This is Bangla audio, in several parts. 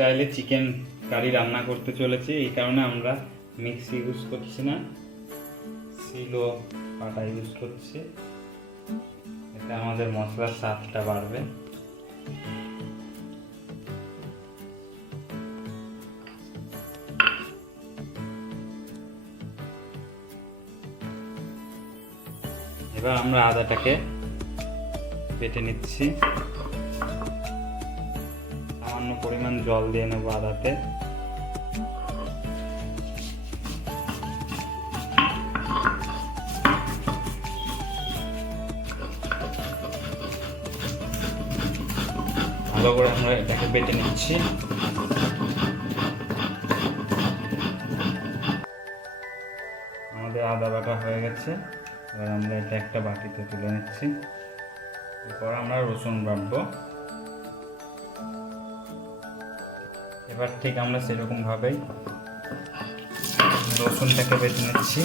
স্টাইলে চিকেন কারি রান্না করতে চলেছি, এই কারণে আমরা মিক্সি ইউজ করছি না, সিলো পাটা ইউজ করছি। এতে আমাদের মশলার স্বাদটা বাড়বে। এবার আমরা আদাটাকে বেটে নিচ্ছি। সামান্য পরিমাণ জল দিয়ে নেব আদাতে। ভালো করে আমরা এটাকে বেটে নিচ্ছি। আমাদের আদা বাটা হয়ে গেছে। এবার আমরা এটা একটা বাটিতে তুলে নিচ্ছি। এরপর আমরা রসুন বাটবো। এবার ঠিক আমরা সেরকম ভাবেই রসুনটাকে বেটে নিচ্ছি।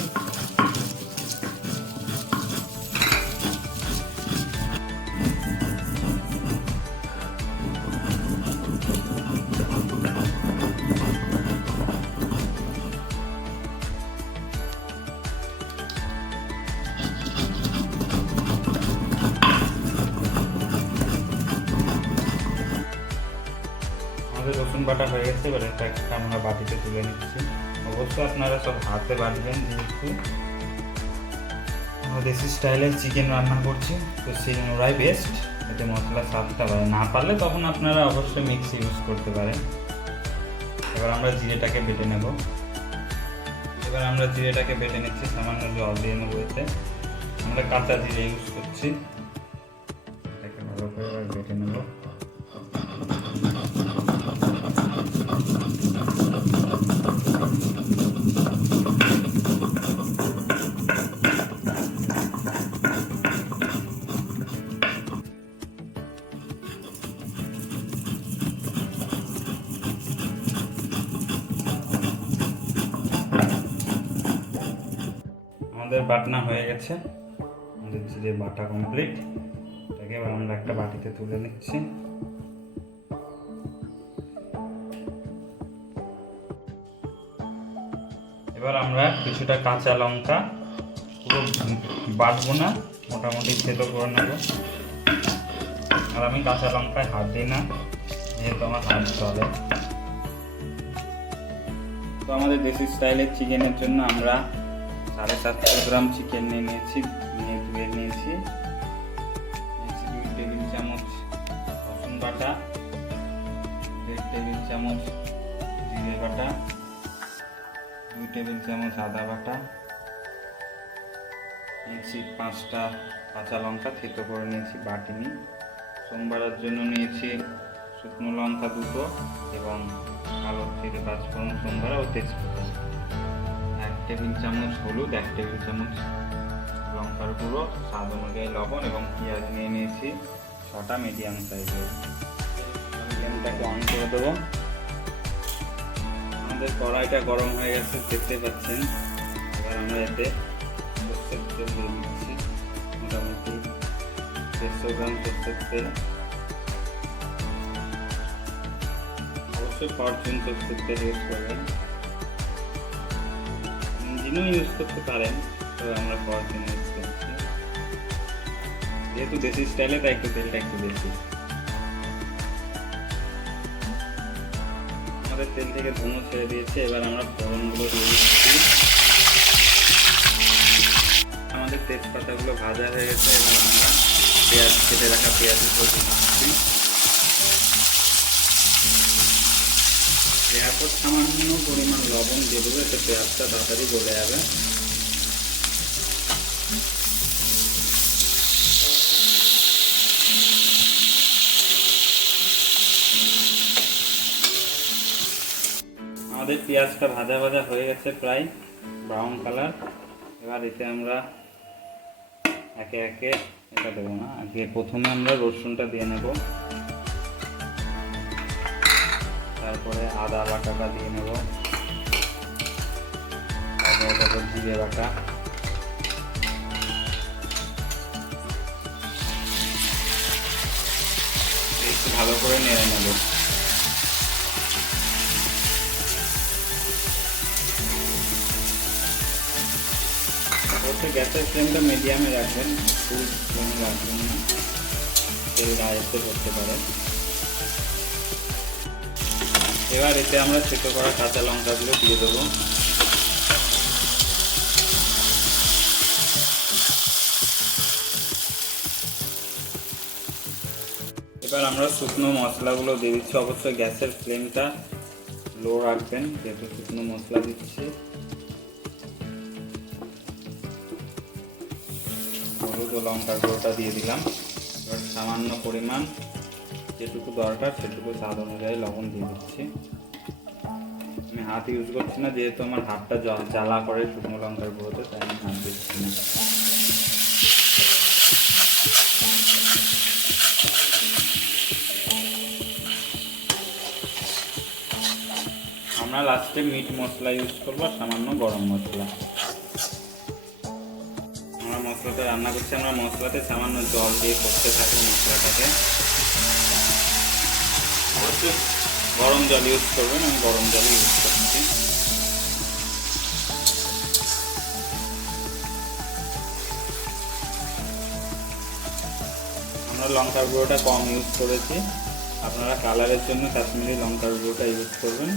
রসুন বাটা হয়ে গেছে। এবার এটা একটা আমরা বাটিতে তুলে নিচ্ছি। অবশ্যই আপনারা সব হাতে বাটবেন, যেহেতু আমরা দেশি স্টাইলের চিকেন রান্না করছি, তো সেই ওরাই বেস্ট। এতে মশলার স্বাদটা বাড়ে। না পারলে তখন আপনারা অবশ্যই মিক্সি ইউজ করতে পারেন। এবার আমরা জিরেটাকে বেটে নেব। বেটে নিচ্ছি, সামান্য জল দিয়ে নেবো। এতে আমরা কাঁচা জিরে ইউজ করছি। এটাকে ভালো করে এবার বেটে নেব। আমাদের বাটনা হয়ে গেছে, আমাদের জিরে বাটা কমপ্লিট। এটাকে এবার আমরা একটা বাটিতে তুলে নিচ্ছি। এবার আমরা কিছুটা কাঁচা লঙ্কা, পুরো বাটবো না, মোটামুটি থেতো করে নেব। আর আমি কাঁচা লঙ্কায় হাত দিই না, যেহেতু আমার হাত চলে। তো আমাদের দেশি স্টাইলের চিকেনের জন্য আমরা 750 গ্রাম চিকেন নিয়েছি, ধুয়ে নিয়েছি। 2 টেবিল চামচ রসুন বাটা, 1.5 টেবিল চামচ জিরে বাটা, 2 টেবিল চামচ আদা বাটা নিয়েছি, 5টা কাঁচা লঙ্কা থেতো করে নিয়েছি, বাটিনি। সোমবারের জন্য নিয়েছি শুকনো লঙ্কা 2টো এবং কালো জিরে 5 ফোড়ন সোমবার ও তেজপাতা, 1 টেবিল চামচ হলুদ, 1 টেবিল চামচ লঙ্কার গুঁড়ো, স্বাদ অনুযায়ী লবণ এবং পেঁয়াজ নিয়ে নিয়েছি 6টা মিডিয়াম সাইজের। ফ্লেমটাকে অন করে দেবো। আমাদের কড়াইটা গরম হয়ে গেছে, দেখতে পাচ্ছেন। এবার আমরা এতে সরষের তেল দিয়ে দিচ্ছি, মোটামুটি 150 গ্রাম সরষের তেল। অবশ্যই ফরচুন সরষের তেল ইউজ করবেন, ইঞ্জিনও ইউজ করতে পারেন, তবে আমরা ফরচুন ইউজ করছি। যেহেতু দেশি স্টাইলে তাই একটু তেলটা একটু বেশি। আমাদের তেল থেকে ধুনো ছেড়ে দিয়েছে। এবার আমরা ফোড়নগুলো দিয়ে দিচ্ছি। আমাদের তেজপাতাগুলো ভাজা হয়ে গেছে। এবার আমরা পেঁয়াজ, কেটে রাখা পেঁয়াজগুলো দিয়ে দিচ্ছি। এরপর সামান্য পরিমাণ লবণ দিয়ে দেবো, এতে পেঁয়াজটা তাড়াতাড়ি গলে যাবে। আমাদের পেঁয়াজটা ভাজা ভাজা হয়ে গেছে, প্রায় ব্রাউন কালার। এবার এতে আমরা একে একে এটা দেবো না, আগে প্রথমে আমরা রসুনটা দিয়ে নেব, তারপরে আদা বাটাটা দিয়ে নেব, তারপর জিরে বাটা, একটু ভালো করে নেড়ে নেব। অবশ্যই গ্যাসের ফ্লেমটা মিডিয়ামে রাখবেন, ফুল ফ্লেমে রাখবেন না, তেল গায়েতে করতে পারে। এবার এতে আমরা ছেঁচো করা কাঁচা লঙ্কাগুলো দিয়ে দেবো। এবার আমরা শুকনো মশলাগুলো দিয়ে দিচ্ছি। অবশ্যই গ্যাসের ফ্লেমটা লো রাখবেন যেহেতু শুকনো মশলা দিচ্ছি। হলুদ ও লঙ্কার গুঁড়োটা দিয়ে দিলাম। এবার সামান্য পরিমাণ যেটুকু দরকার সেটুকু স্বাদ অনুযায়ী লবণ দিয়ে দিচ্ছি। আমি হাত ইউজ করছি না যেহেতু আমার হাতটা জ্বালা করে শুকনো লঙ্কার গুঁড়োতে, তাই আমি হাত দিচ্ছি না। আমরা লাস্টে মিট মশলা ইউজ করবো, সামান্য গরম মশলা। আমরা মশলাটা রান্না করছি, আমরা মশলাতে সামান্য জল দিয়ে করতে থাকি মশলাটাকে। অবশ্যই গরম জল ইউজ করবেন, আমি গরম জল ইউজ করছি। আমরা লঙ্কার গুঁড়োটা কম ইউজ করেছি, আপনারা কালারের জন্য কাশ্মীরি লঙ্কার গুঁড়োটা ইউজ করবেন।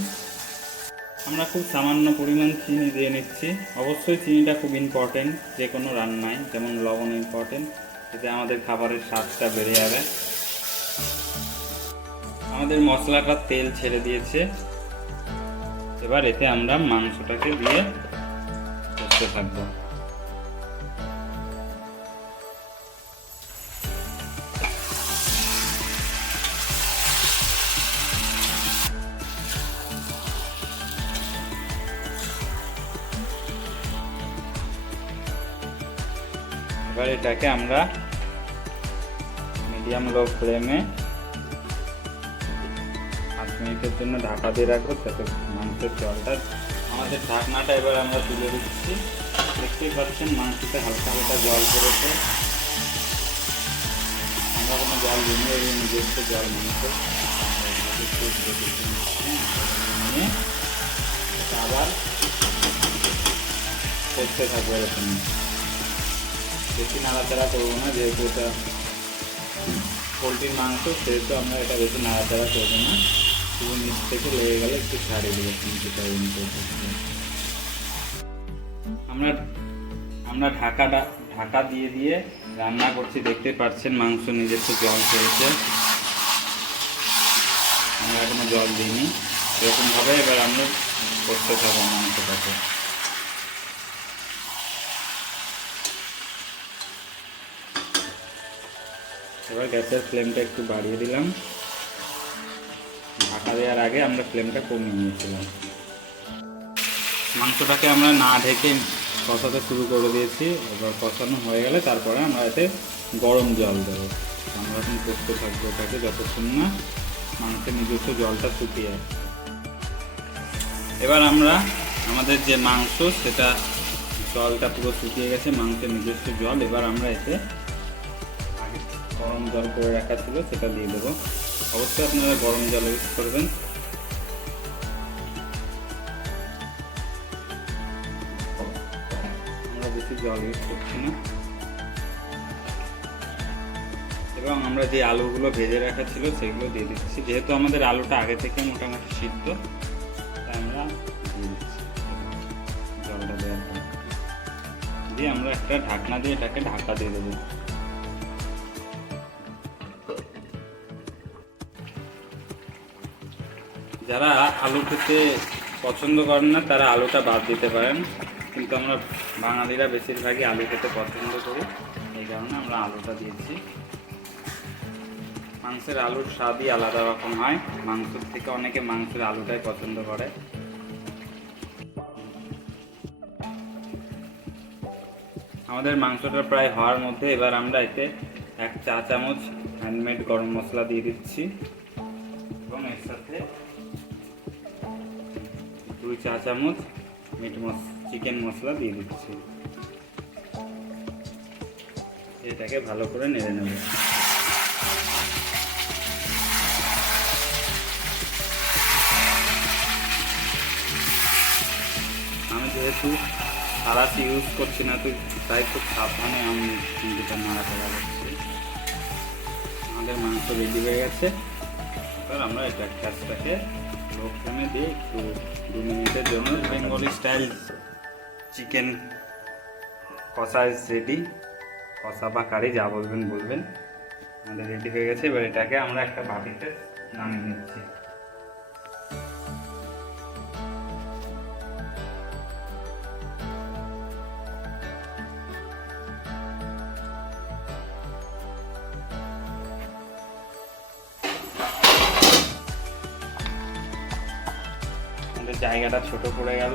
আমরা খুব সামান্য পরিমাণ চিনি দিয়ে নিচ্ছি। অবশ্যই চিনিটা খুব ইম্পর্টেন্ট যে কোনো রান্নায়, যেমন লবণ ইম্পর্টেন্ট, এতে আমাদের খাবারের স্বাদটা বেড়ে যাবে। আমাদের মশলাটা তেল ছেড়ে দিয়েছে, এবার এতে আমরা মাংসটাকে দিয়ে করতে থাকবো। এবার এটাকে আমরা মিডিয়াম লো ফ্লেমে 5 মিনিটের জন্য ঢাকা দিয়ে রাখবো যাতে মাংসের জলটা, আমাদের ঢাকনাটা এবার আমরা তুলে দিচ্ছি। দেখতেই পাচ্ছেন মাংসতে হালকা হালকা জল পড়েছে, আমরা কোনো জল দিইনি, এই নিজস্ব জল মাংস। আবার করতে থাকবো এরকম, বেশি নাড়াচাড়া করবো না যেহেতু এটা পোলট্রির মাংস, সেহেতু আমরা এটা বেশি নাড়াচাড়া করবো না। শুধু নিচ থেকে লেগে গেলে একটু ছাড়িয়ে দেবো। আমরা ঢাকা দিয়ে দিয়ে রান্না করছি, দেখতে পাচ্ছেন মাংস নিজস্ব জল ছেড়েছে, আমরা এখনো জল দিইনি। এরকমভাবে এবার আমরা করতে থাকবো মাংসটাকে। এবার গ্যাসের ফ্লেমটা একটু বাড়িয়ে দিলাম, ঢাকা দেওয়ার আগে আমরা ফ্লেমটা কমিয়ে নিয়েছিলাম। মাংসটাকে আমরা না ঢেকে কষাতে শুরু করে দিয়েছি। এবার কষানো হয়ে গেলে তারপরে আমরা এতে গরম জল দেবো। আমরা এখন করতে থাকবো এটাকে যতক্ষণ না মাংসের নিজস্ব জলটা শুকিয়ে আসে। এবার আমরা আমাদের যে মাংস সেটা জলটা পুরো শুকিয়ে গেছে, মাংসের নিজস্ব জল। এবার আমরা এতে গরম জল করে রাখা ছিল সেটা দিয়ে দেবো। অবশ্যই আপনারা গরম জল ইউজ করবেন। আমরা বেশি জল ইউজ করছি না। এবং আমরা যে আলুগুলো ভেজে রাখা ছিল সেগুলো দিয়ে দিচ্ছি। যেহেতু আমাদের আলুটা আগে থেকে মোটামুটি সিদ্ধ, তাই আমরা দিয়ে দিচ্ছি। জলটা দেওয়ার পর দিয়ে আমরা একটা ঢাকনা দিয়ে এটাকে ঢাকা দিয়ে দেবো। যারা আলু খেতে পছন্দ করেন না তারা আলুটা বাদ দিতে পারেন, কিন্তু আমরা বাঙালিরা বেশিরভাগই আলু খেতে পছন্দ করি, এই কারণে আমরা আলুটা দিয়েছি। মাংসের আলুর স্বাদই আলাদা রকম হয়, মাংসের থেকে অনেকে মাংসের আলুটাই পছন্দ করে। আমাদের মাংসটা প্রায় হওয়ার মধ্যে এবার আমরা এতে 1 চা চামচ হ্যান্ডমেড গরম মশলা দিয়ে দিচ্ছি এবং এর সাথে 2 চা চামচ চিকেন মশলা দিয়ে দিচ্ছি। এটাকে ভালো করে নেড়ে নেব। আমি যেহেতু সারাশি ইউজ করছি না, তুই তাই খুব সাবধানে আমি চিংড়িটা নাড়াচাড়া করছি। আমাদের মাংস রেডি হয়ে গেছে। এবার আমরা এটা গ্যাসটাকে লো ফ্লেমে দিয়ে একটু 2 মিনিটের জন্য বেঙ্গলি স্টাইল চিকেন কষা ইজ রেডি। কষা বা কারি যা বলবেন বলবেন, আমাদের রেডি হয়ে গেছে। এবার এটাকে আমরা একটা বাটিতে নামিয়ে নিচ্ছি। আমাদের জায়গাটা ছোট পড়ে গেল।